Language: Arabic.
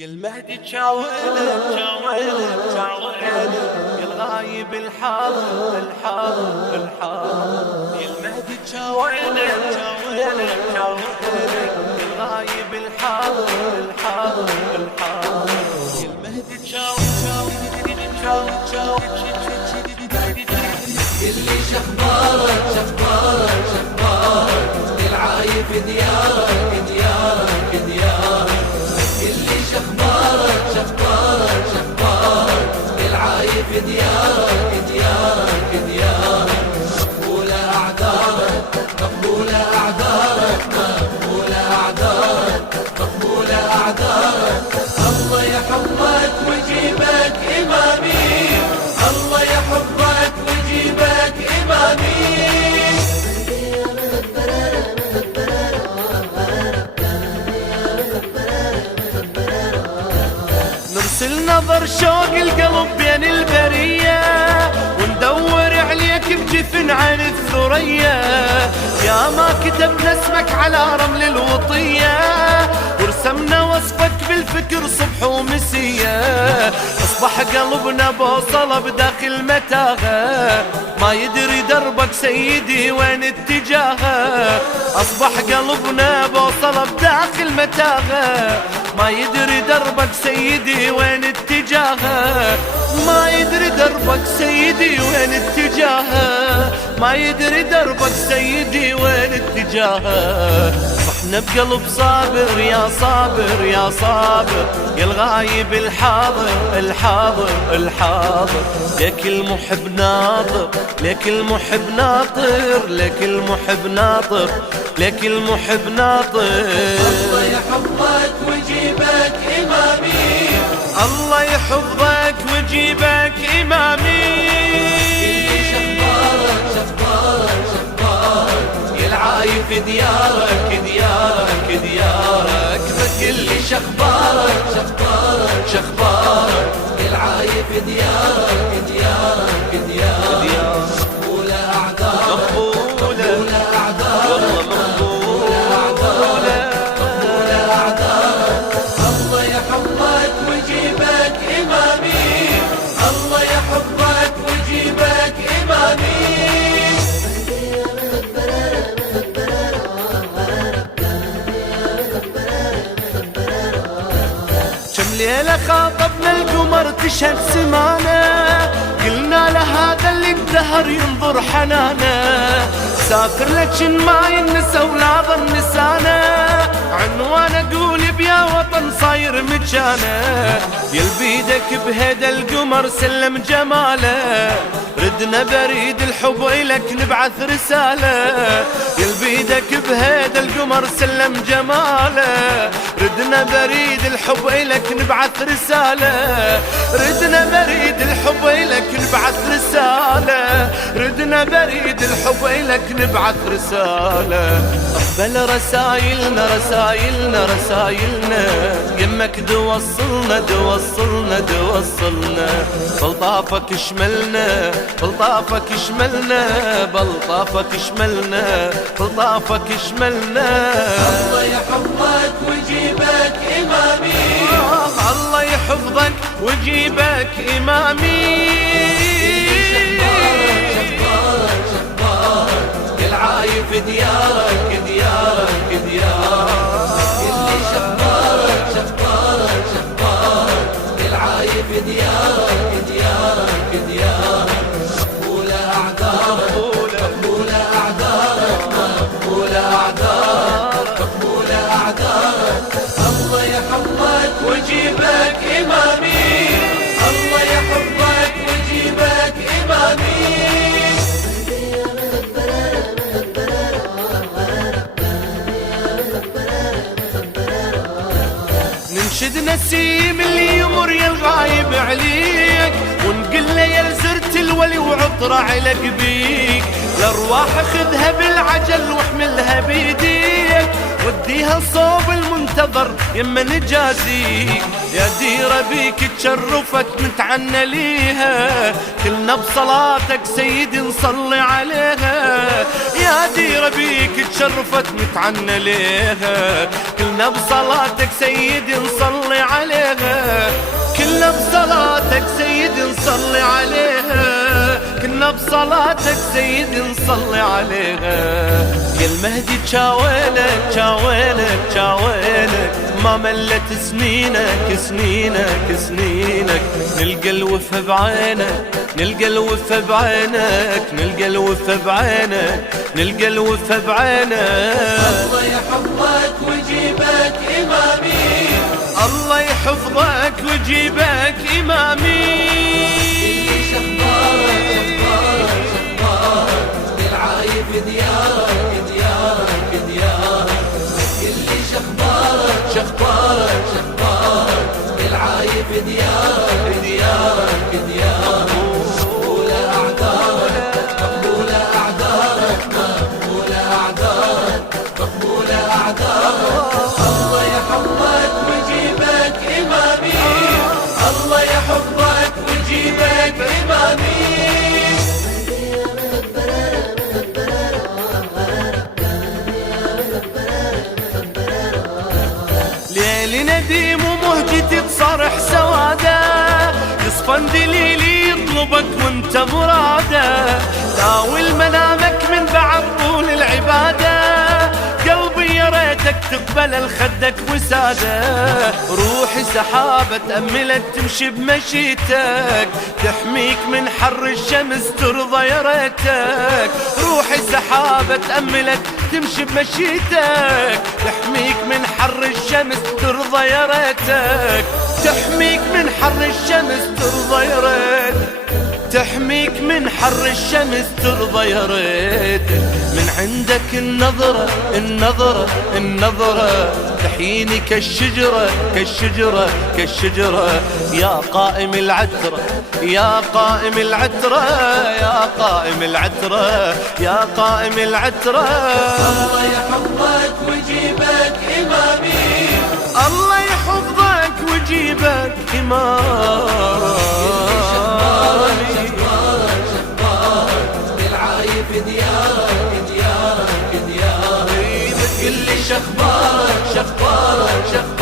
يا المهدي تشاور يا الغايب الحاضر يا المهدي تشاور يا الغايب الحاضر يا المهدي تشاور اللي شخبارك العايب ديارك اللي شخبارك العايب ديارك مقبولة أعذارك مقبولة أعذارك الله يحفظك ويجيبك إمامي الله يحفظك ويجيبك إمامي نرسل نظر شوق القلب بين البرية وندور عليك بجفن عن الثريا يا ما كتبنا اسمك على رمل الوطية ورسمنا وصفك بالفكر صبح ومسية اصبح قلبنا بوصله بداخل متاهة ما يدري دربك سيدي وين اتجاهه اصبح قلبنا بوصله بداخل متاهة ما يدري دربك سيدي وين اتجاهه ما يدري دربك سيدي وين اتجاهه ما يدري دربك سيدي وين اتجاهه صحنا بقلب صابر يا صابر يا صابر يا الغايب الحاضر لك المحب ناطر لك المحب ناطر لك المحب ناطر لك المحب ناطر الله يحفظك ويجيبك إمامي الله يحفظك ويجيبك إمامي شخبارك يا العايب ديارك اللي شخبارك يا العايب ديارك مقبولة أعذارك مقبولة الله يحفظك ويجيبك إمامي الله يحفظك ويجيبك إمامي كم ليلة خاطبنا القمر تشهد سمانة قلنا له هذا اللي الدهر ينظر حنانه سافر لكن ما ينسى ولا ظن نسانه عنوان اقول بيا وطن صاير مجانه يلبيدك بهيدا القمر سلم جماله ردنا بريد الحب إلك نبعث رسالة يلبيدك بهيدا القمر سلم جماله ردنا بريد الحب إلك نبعث رسالة ردنا بريد الحب إلك نبعث رسالة ردنا بريد الحب إلك نبعث رسالة اقبل رسايلنا يمك دوصلنا بلطافك شملنا بلطافك شملنا الله يحفظك ويجيبك إمامي الله يحفظك ويجيبك إمامي شخبارك العايب ديارك اللي شخبارك العايب ديارك مقبولة أعذارك الله يحفظك ويجيبك إمامي الله يحفظك ويجيبك إمامي ننشد نسيم اللي يمر يا الغايب عليك ونقول له يا زرت الولي وعطر علق بيك الارواح خذها بالعجل واحملها بيديك وديها صوب المنتظر يما نجازيك يا ديرة بيك تشرفك نتعنى ليها كلنا بصلاتك سيدي نصلي عليها يا ديرة بيك تشرفت نتعنى ليها كلنا بصلاتك سيدي نصلي عليها كنا بصلاتك سيد نصلي عليها، كنا بصلاتك سيد نصلي عليها. يا المهدي تشاوينك تشاوينك تشاوينك، ما ملت سنينك سنينك سنينك. نلقى الوفا بعينك نلقى الوفا بعينك نلقى الوفا بعينك نلقى الوفا بعينك. الله يحفظك ويجيبك إمامي، الله يحفظك ويجيبك إمامي. شخبارك شخبارك شخبارك العايف ديارك ديارك ديارك. اللي شخبارك شخبارك شخبارك العايف ديارك ديارك ديارك. مقبولة أعذارك مقبولة أعذارك مقبولة أعذارك مقبولة أعذارك. الله يحفظك ويجيبك إمامي، الله يحفظك ويجيبك إمامي. ليل نديم ومهجتي تصرح سواده، يصفن دليلي يطلبك وانت مراده. داول منامك من بعد طول العباده، قلبي يا ريتك تقبل الخدك وساده. روحي سحابة تأملك تمشي بمشيتك، تحميك من حر الشمس ترضى يا ريتك. روحي سحابة تأملك تمشي بمشيتك، تحميك من حر الشمس ترضى يا ريتك. تحميك من حر الشمس ترضى يا ريت، تحميك من حر الشمس ترضى يا ريت. من عندك النظرة النظرة النظرة، تحييني كالشجرة كالشجرة كالشجرة. يا قائم العترة يا قائم العترة يا قائم العترة يا قائم العترة. الله يحفظك ويجيبك إمامي، الله يحفظك ويجيبك إمامي. ديارك ديارك ديارك. اللي شخبارك شخبارك شخبارك